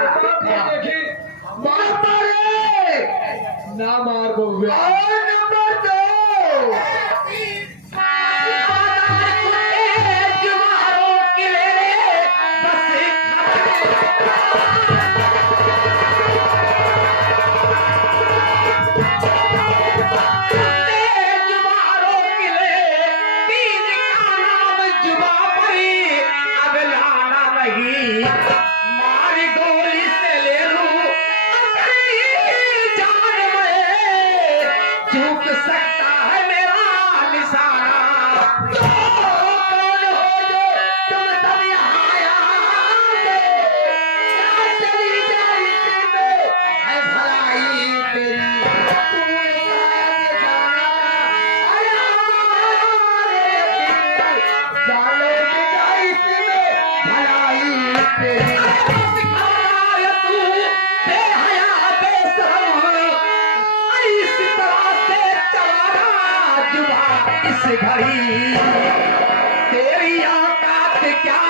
देखी ना मार बउआ नंबर 2 घड़ी तेरी औकात क्या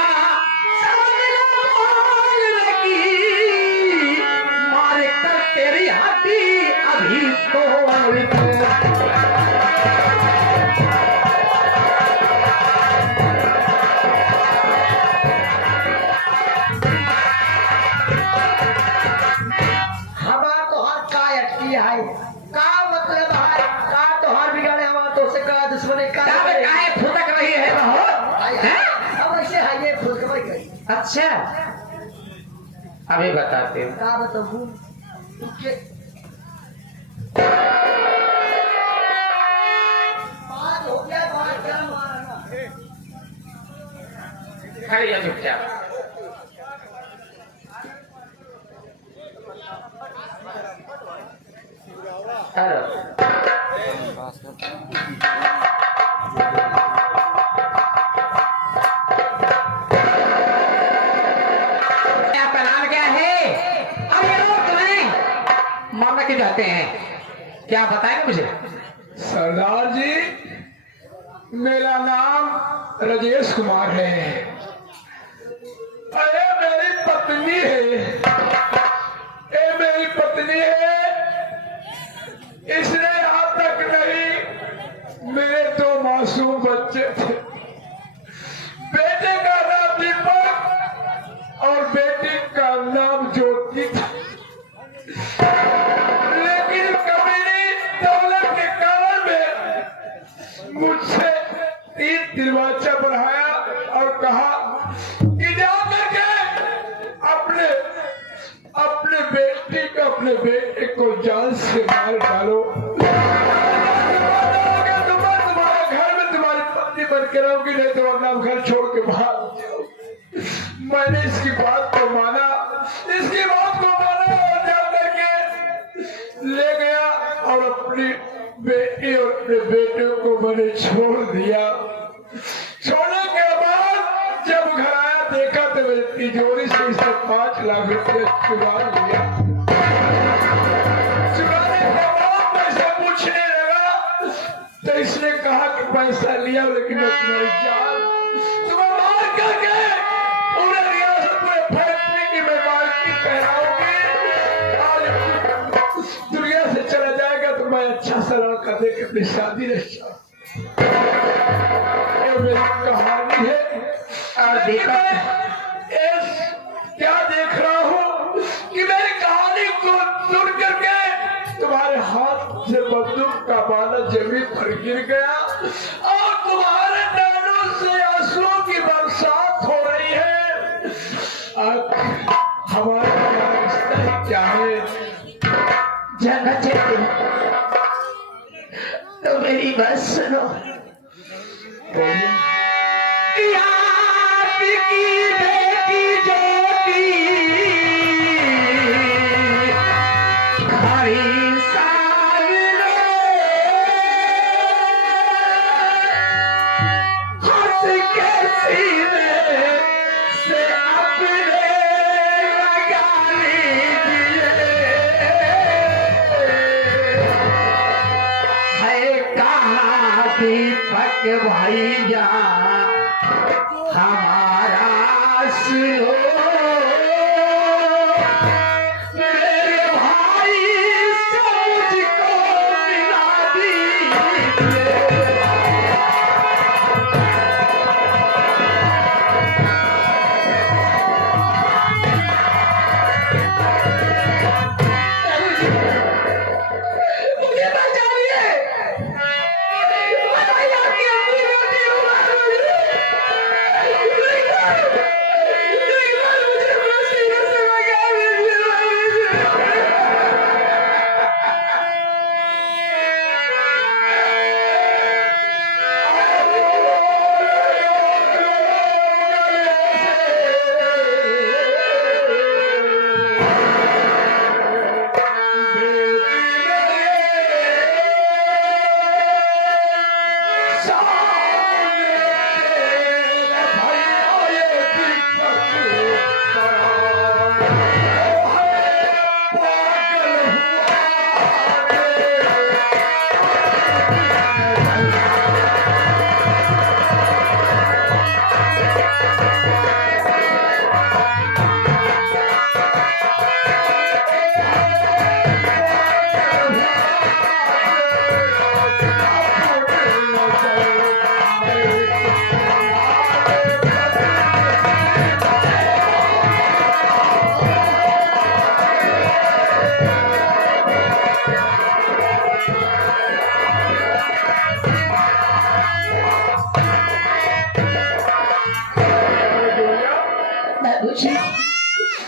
लगी मारे कर तेरी हड्डी अभी हमारा तो हर का अटकी है का मतलब है का तो हर बिगाड़े हमारा तो से का दुश्मनी का काहे फुटक रही है बहो हैं अब ऐसे है ये फुटक रही। अच्छा अभी बताते हैं का बताऊं के बात हो गया बात क्या मारना खड़ी है चुपचाप हेलो जाते हैं क्या बताएंगे मुझे? सरदार जी मेरा नाम राजेश कुमार है। अरे मेरी पत्नी है ये मेरी पत्नी है। इसने आज तक नहीं मेरे 2 मासूम बच्चे थे। बेटे का नाम दीपक और बेटी का नाम ज्योति था। मुझसे 3 दरवाजा बढ़ाया और कहा कि जाकर के अपने बेटी को अपने बेटे को जान से मार डालो। तुम्हारे घर में तुम्हारी पत्नी बन के रहोगी नहीं तो अपना घर छोड़ के भाग जाओ। मैंने इसकी बात को माना और जाकर के ले गया और अपनी बेटी और अपने बेटे को मैंने छोड़ दिया। छोड़ने के बाद जब घर आया देखा तो मेरी तिजोरी से इसने 5 लाख रुपए चुरा लिया। चुराने के बाद पैसा पूछने लगा तो इसने कहा कि पैसा लिया लेकिन मैं तुम्हारी जान तुम्हें मार करके पूरे रियासत में फैक्ट्री की मैं मालकी कहलाऊंगी। आज दुनिया से चला जाएगा तो मैं अच्छा सा लड़का दे के अपनी शादी रचा। मेरी कहानी है और देखा क्या देख रहा हूँ कि मेरी कहानी को सुन करके तुम्हारे हाथ से बंदूक का बाला जमीन पर गिर गया और तुम्हारे नैनों से आंसुओं की बरसात हो रही है। हमारा रिश्ता ही क्या है? जगह तो मेरी बात सुनो। आपकी बेटी ज्योति हरी सावरे हंस के सीने से अपने लगा लीजिए। है कहाँ दीपक भैया हमारा सुनो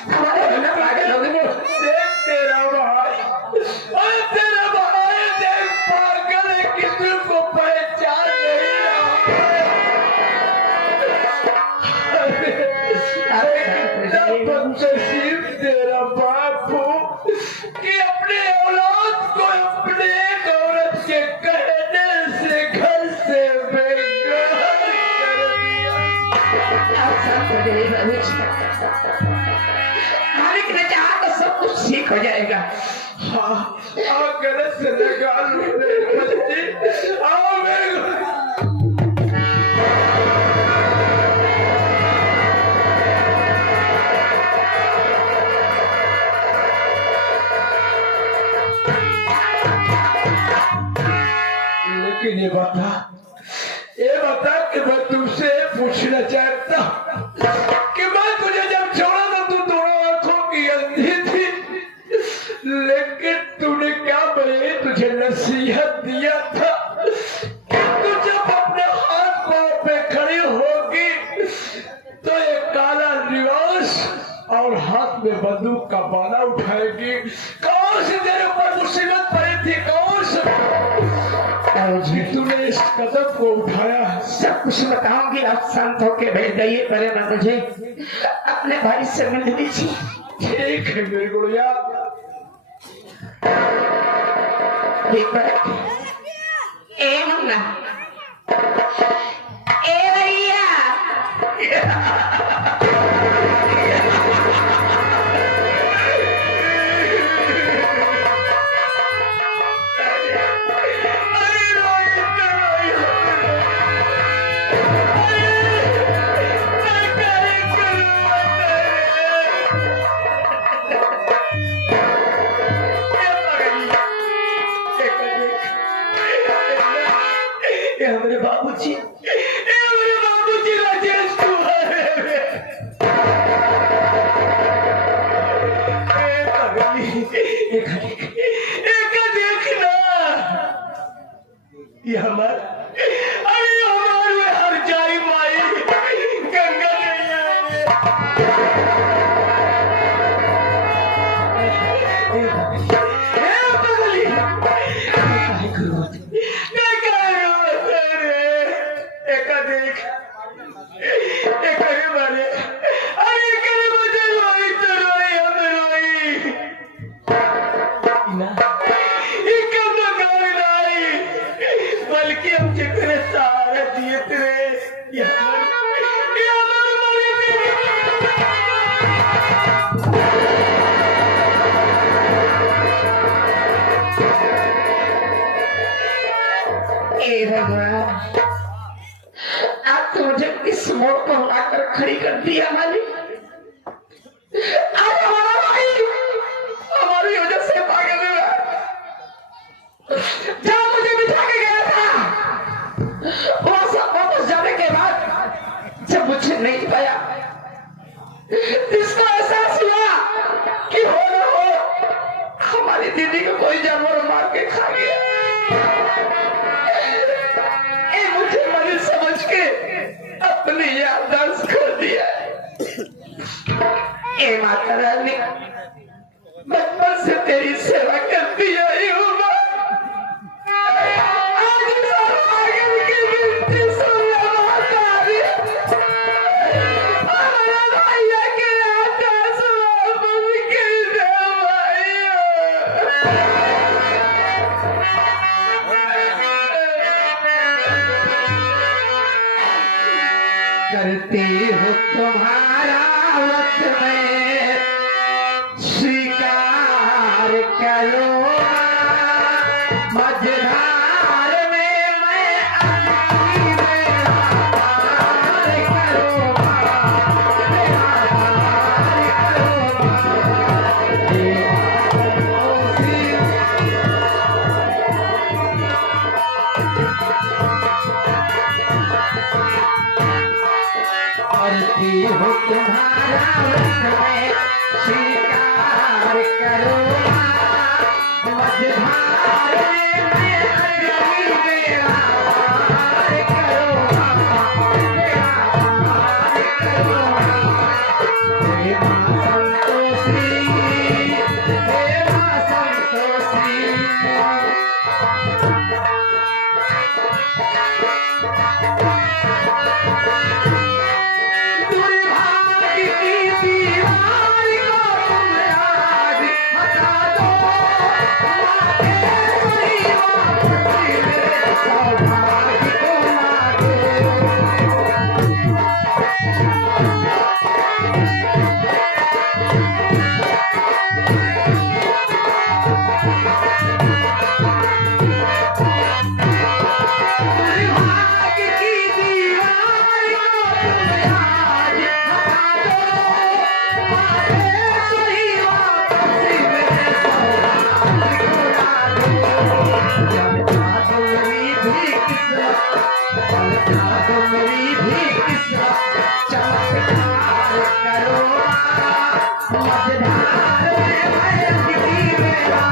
हमारे होने पागल हो गए। देख तेरा भाई, अरे तेरा भाई देख पागल है, किसी को पहचान नहीं रहा। अरे कितना बदनसीब तेरा बापू कि अपने औलाद को अपने एक औरत के कहने से घर से बेघर कर दिया। आप सब बदले बाबू जी। मालिक ने चाहा तो सब कुछ ठीक हो जाएगा। हाँ, गलत से लगा लो मेरे बच्चे, आओ मेरे लेकिन ये बता कि मैं तुमसे पूछना चाहता हूं कि मैं तुझे जब छोड़ा तो तू दोनों आंखों की अंधी थी, लेकिन तूने क्या मैंने तुझे नसीहत दिया था कि तू जब अपने हाथ पांव पे खड़ी होगी तो ये काला लिबास और हाथ में बंदूक का बाला उठाएगी। कौन सी तेरे ऊपर मुसीबत पड़ी थी? कौन सी तूने इस कदम को उठाया? सब कुछ बताऊंगी, आप शांत होके बैठ जाइए। पहले मैं मुझे अपने भाई से मिलने दीजिए। ठीक है मेरे गुड़िया। एक बार ए मुन्ना, ए भैया, हमारे बाबूजी राजेश कुमार देखना ये हमारे हर जाई माई गंगा बल्कि हम जितने सारे दिए तेरे भगवान, आप तो मुझे इस मोड़ को लाकर खड़ी कर दिया मालिक। आज हमारा भाई हमारी वजह से पागल हुआ। जब मुझे बिठा के गया था, वहां से वापस जाने के बाद जब मुझे नहीं पाया, इसको एहसास हुआ कि हो न हो हमारी दीदी को कोई जानवर मार के खा गया। मुझे मरीज समझ के अपनी याददाश्त खो दिया। ए माता रानी, बचपन से तेरी सेवा करती आई हूँ। आज पागल की बिनती सुन ले माता दी। हमारे भैया के आकाश वापस के दे भैया। करती हूँ तुम्हारा वक्त में स्वीकार करो, मझधार में मैं अपनी व्यवहार करो, करती हूँ तुम्हारा वक्त में स्वीकार करो, मझधार में भयंती मेरा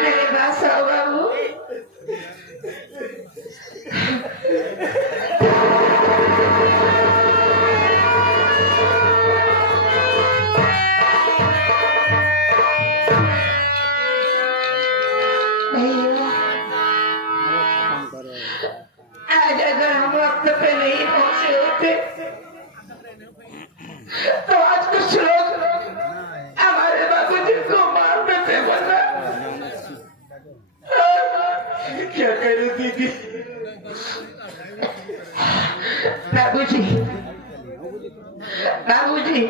मेरे पास आओ बाबू। आज अगर हम वक्त पे नहीं पहुंचे होते तो आज कुछ लोग हमारे बाबूजी को मारने पे बना। क्या करे दीदी? बाबूजी बाबूजी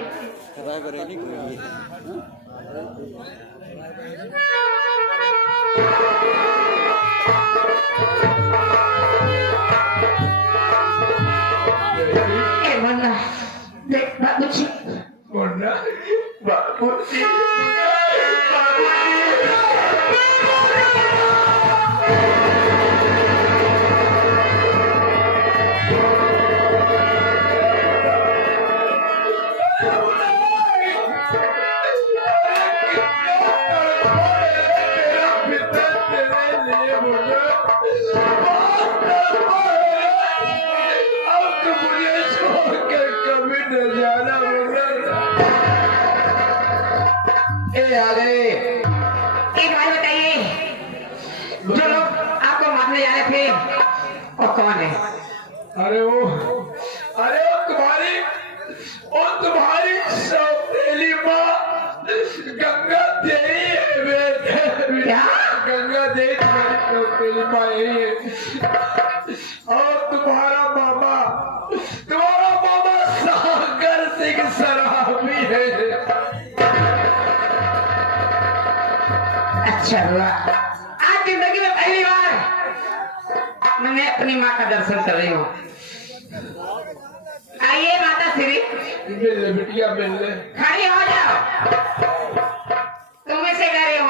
मुन्ना देख बाबूजी मुन्ना बाबूजी आ गए। एक बात बताइए, जो लोग आपको मारने जा रहे थे वो कौन है? अरे वो तुम्हारी सौतेली माँ गंगा देवी है। क्या? गंगा देवी तुम्हारी सौतेली माँ यही है। और तुम्हारा मामा सागर सिंह शराबी है। अच्छा हुआ आज जिंदगी में पहली बार मैंने अपनी माँ का दर्शन कर रही हूँ। आइए माता श्री, मिल ले बिटिया मिल ले। खड़ी हो जाओ। तुम इसे कह रही हो?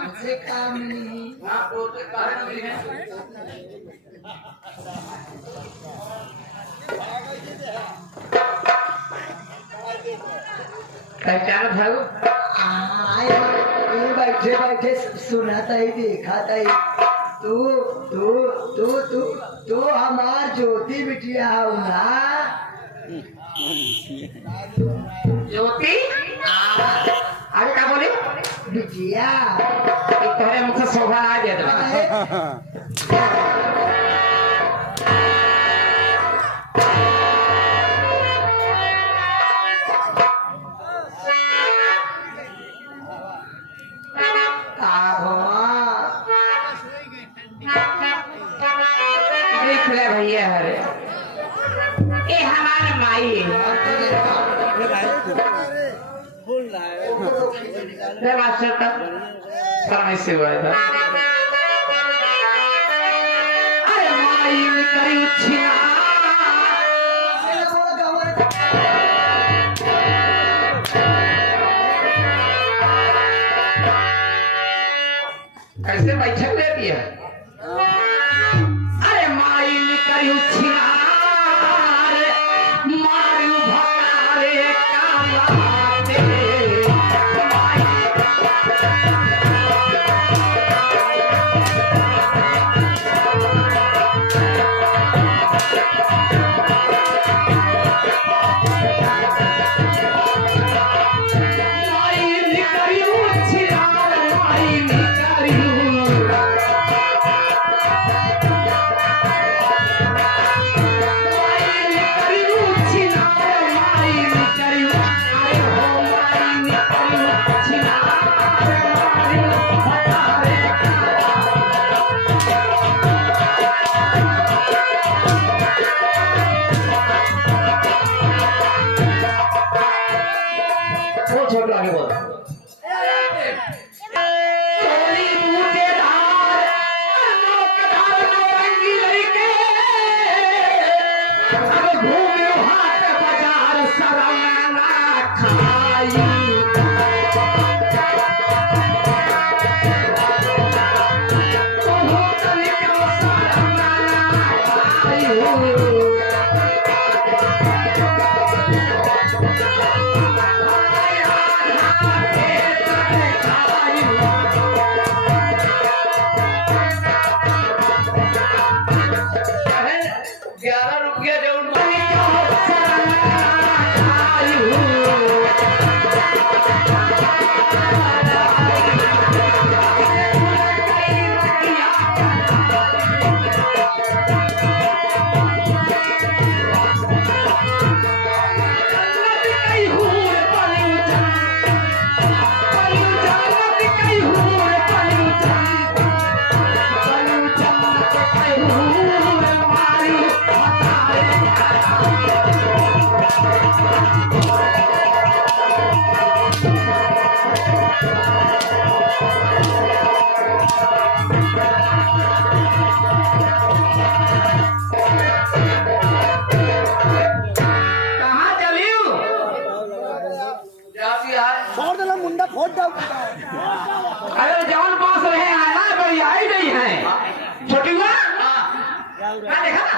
मुझे काम नहीं। पहचान भाऊ? बैठे बैठे सुनाता ही देखाता ही। तू तू तू तू तू हमार ज्योति बिटिया हो ना? ज्योति? अरे क्या बोले? बिटिया तोहरे मुख से शोभा आ जाए। जय मास्टर का फरमाइश से हुआ था। अरे माई ने करी छिया कैसे बैठक लेती है। अरे माई ने करी छिया मारू भकारे कालाते अरे जवान पास रहे हैं ना कोई आई नहीं है छोटी हुआ क्या देखा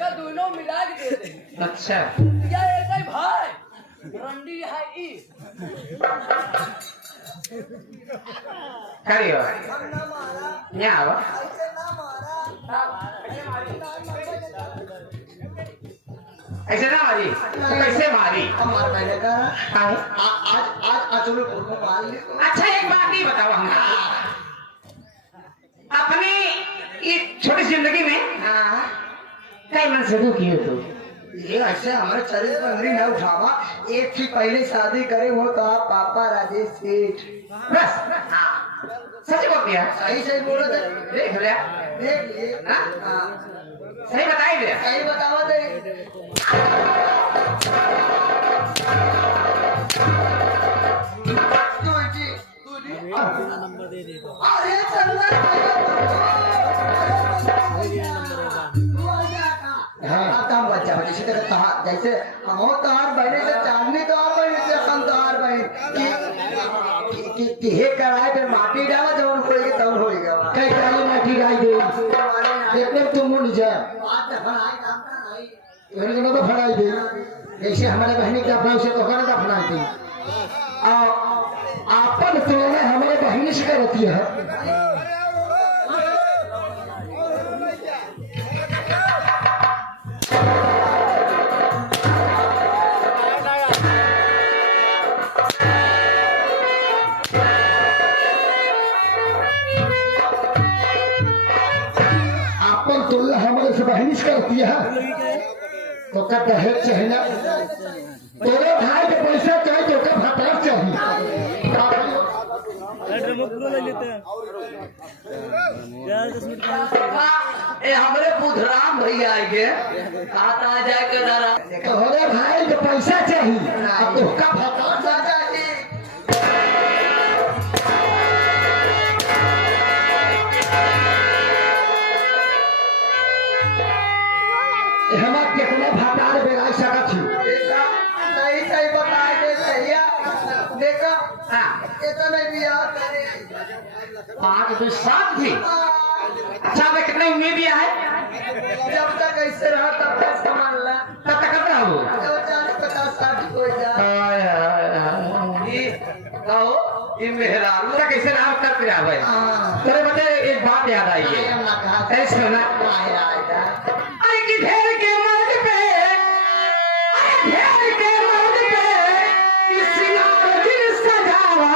ना दोनों मिला के दे दे। अच्छा या एक ही भाई रंडी है ई करियो यहाँ आवा ऐसे ना मारी तो कैसे मारी हमारे मैंने कहा हाँ? आज चलो मार ले। अच्छा एक बात ही बताओ हमको अपनी ये छोटी जिंदगी में कई मन से दुखी हो तो ये ऐसे हमारे शरीर पर अंगली न उठावा। एक थी पहले शादी करे हो तो आप पापा राजेश सेठ। बस सच बोल दिया। सही सही बोलो तो देख लिया, देख लिए। हाँ? हाँ सही बताई दिया। सही बताओ अरे चंदन हम बच्चा बच्चे से जैसे हम तोहार बहने से चांदनी तोहार बहने से हम तोहार बहन कि हे कराए पे माटी डाला जब होएगा तब होएगा कई काली माटी गाई दे देखने में तुम मुड़ जा बात बनाई काम का नहीं मेरे को तो फड़ाई दे जैसे हमारे बहनी के अपना उसे तो कर का फड़ाई दे आपन तुलना हमारे बहनी से करती है। आपन तुलना हमारे से बहनी से करती है तो का दहेज चाहिए ना तेरे भाई के पैसा चाहिए तो का भतार चाहिए ए हमरे बुधराम भैया आएंगे आता जाए के दरा तोहरे भाई के पैसा चाहिए अब तो का भतार दादा जी हमार कितना भतार बेगाई सकत छी देखा सही सही बता दे भैया देखा हाँ, इतने बियाह करे 5 2 7 थी। अच्छा मैं कितने उम्मीद है जब तक ऐसे रहा तब तक संभाल ला तब तक करता हूँ। जो 40 50 60 हो जाए कहो ये मेहरारू का कैसे नाम करते रहा भाई। हाँ तेरे बते एक बात याद आई है। ऐसे सुना अरे कि ढेर के मर्द पे ढेर के मर्द पे इस सिंगार दिल सजावा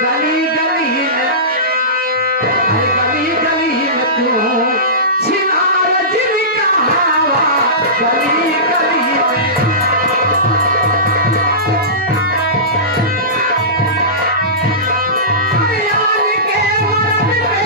गली गली में अरे गली गली में तू सिंगार दिल कहावा गली गली में यार के मर्द पे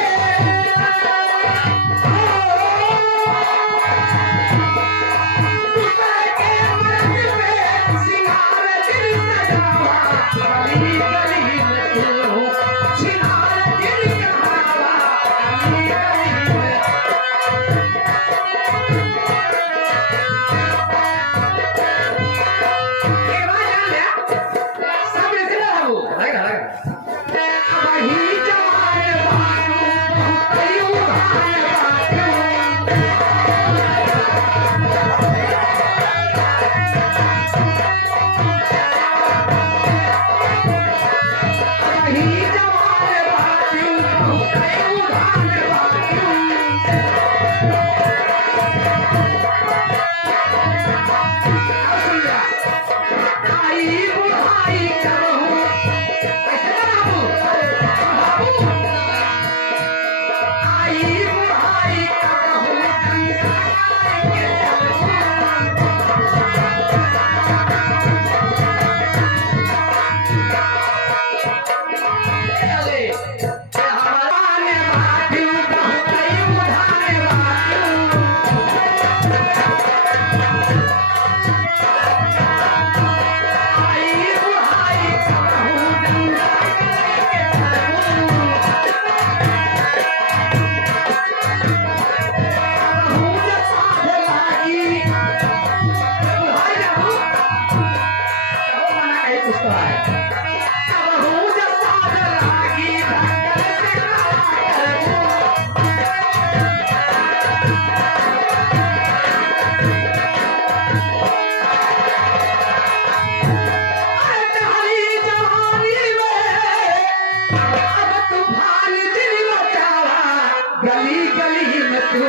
गली गली में तू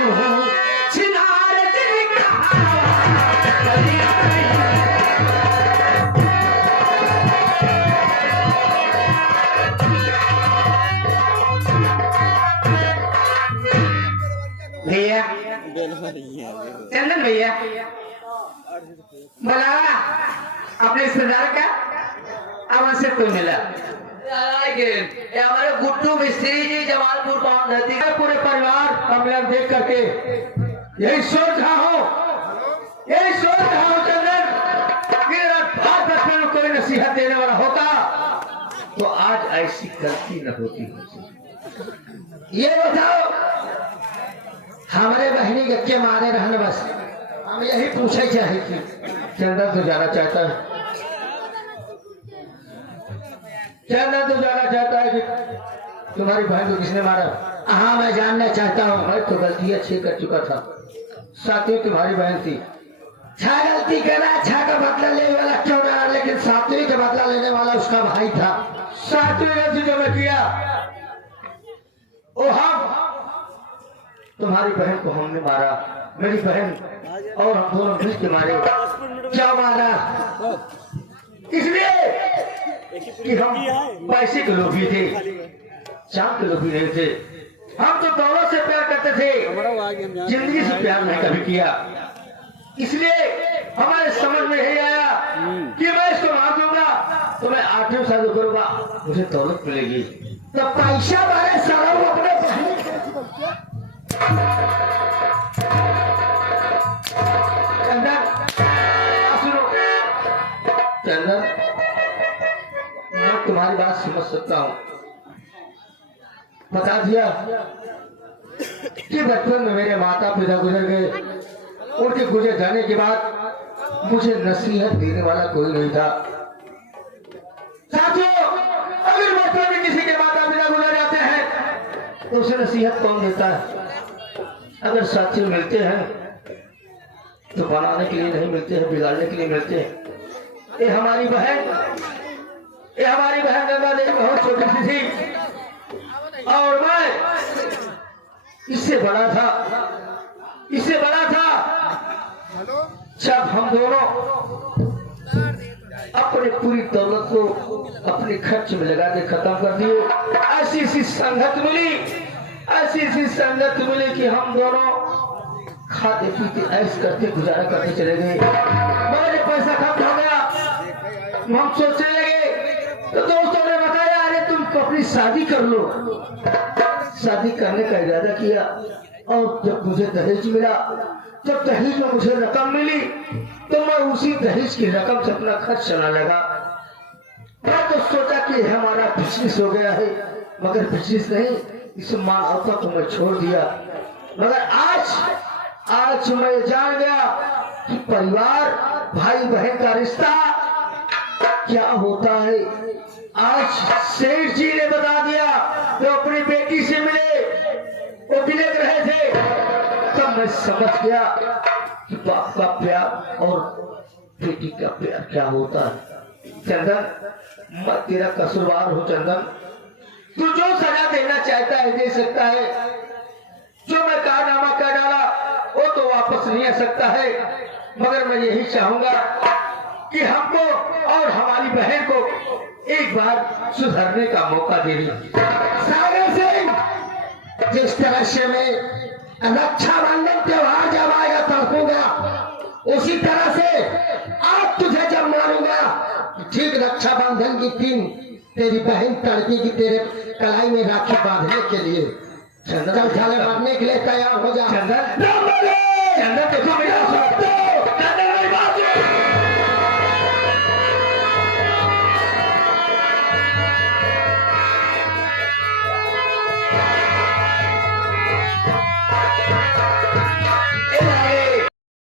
चिनार दिल कहावा गली गली भैया चंदन भैया बुलावा अपने रिश्तेदार का, अब से कोई मिला ये हमारे गुड्डू मिस्त्री जी जमालपुर पहुंच रहती है। पूरे परिवार हम लोग देख करके यही सोच रहा हूँ चंदन कि आज बचपन में कोई नसीहत देने वाला होता तो आज ऐसी गलती न होती। ये बताओ हमारे बहनी के मारे रहने, बस हम यही पूछे चाहे कि चंदन तो जाना चाहता है, कि तुम्हारी बहन को किसने मारा। हाँ मैं जानना चाहता हूँ। मैं तो गलती अच्छी कर चुका था, साथियों तुम्हारी बहन थी। छा गलती करा, छा का बदला लेने वाला क्यों ना, लेकिन सातवीं का बदला लेने वाला उसका भाई था। सातवीं गलती जो मैं किया वो हम तुम्हारी बहन को हमने मारा, मेरी बहन और हम दोनों मिल के मारे। क्या मारा? इसलिए कि हम पैसे के लोभी थे, चांद के लोभी नहीं थे। हम तो दौलत से प्यार करते थे, जिंदगी से प्यार नहीं कभी किया। इसलिए हमारे समझ में यही आया कि मैं इसको मार दूंगा तो मैं 8वें साल करूंगा, मुझे दौलत मिलेगी। तो पैसा मारे सारा वो अपने चंदन सुनो, चंदन मैं तुम्हारी बात समझ सकता हूँ। बता दिया कि बचपन में मेरे माता पिता गुजर गए, उनके गुजर जाने के बाद मुझे नसीहत देने वाला कोई नहीं था। साथियों, अगर बचपन में किसी के माता पिता गुजर जाते हैं तो उसे नसीहत कौन देता है? अगर साथी मिलते हैं तो बनाने के लिए नहीं मिलते हैं, बिगाड़ने के लिए मिलते हैं। ये हमारी बहन गंगा देवी बहुत छोटी सी थी और मैं इससे बड़ा था जब हम दोनों अपने पूरी दौलत को अपने खर्च में लगा के खत्म कर दिए। ऐसी संगत मिली कि हम दोनों खाते पीते ऐश करते गुजारा करते चले गए। मेरे पैसा खत्म हो गया, हम सोचने लगे तो दोस्तों ने बताया अरे तुम अपनी शादी कर लो। शादी करने का इरादा किया और जब मुझे दहेज मिला, जब दहेज में मुझे रकम मिली तो मैं उसी दहेज की रकम से अपना खर्च चलाने लगा। मैं तो सोचा कि हमारा बिजनेस हो गया है, मगर बिजनेस नहीं, इस मानवता को मैं छोड़ दिया। मगर आज मैं जान गया कि परिवार भाई बहन का रिश्ता क्या होता है। आज सेठ जी ने बता दिया, वो अपनी बेटी से मिले, वो बिलख रहे थे, तब मैं समझ गया कि बाप का प्यार और बेटी का प्यार क्या होता है। चंदन मैं तेरा कसूरवार हूँ। चंदन तू जो सजा देना चाहता है दे सकता है, जो मैं कारनामा कर डाला वो तो वापस नहीं आ सकता है, मगर मैं यही चाहूंगा कि हमको और हमारी बहन को एक बार सुधरने का मौका दे दी। सागर सिंह, जिस तरह से मैं रक्षाबंधन त्योहार जब आएगा तड़पूंगा, उसी तरह से आज तुझे जब मारूंगा, ठीक रक्षाबंधन की दिन तेरी बहन तड़पी की तेरे कलाई में राखी बांधने के लिए। चंदन चल मारने के लिए तैयार हो जा। चंदन देखो मेरा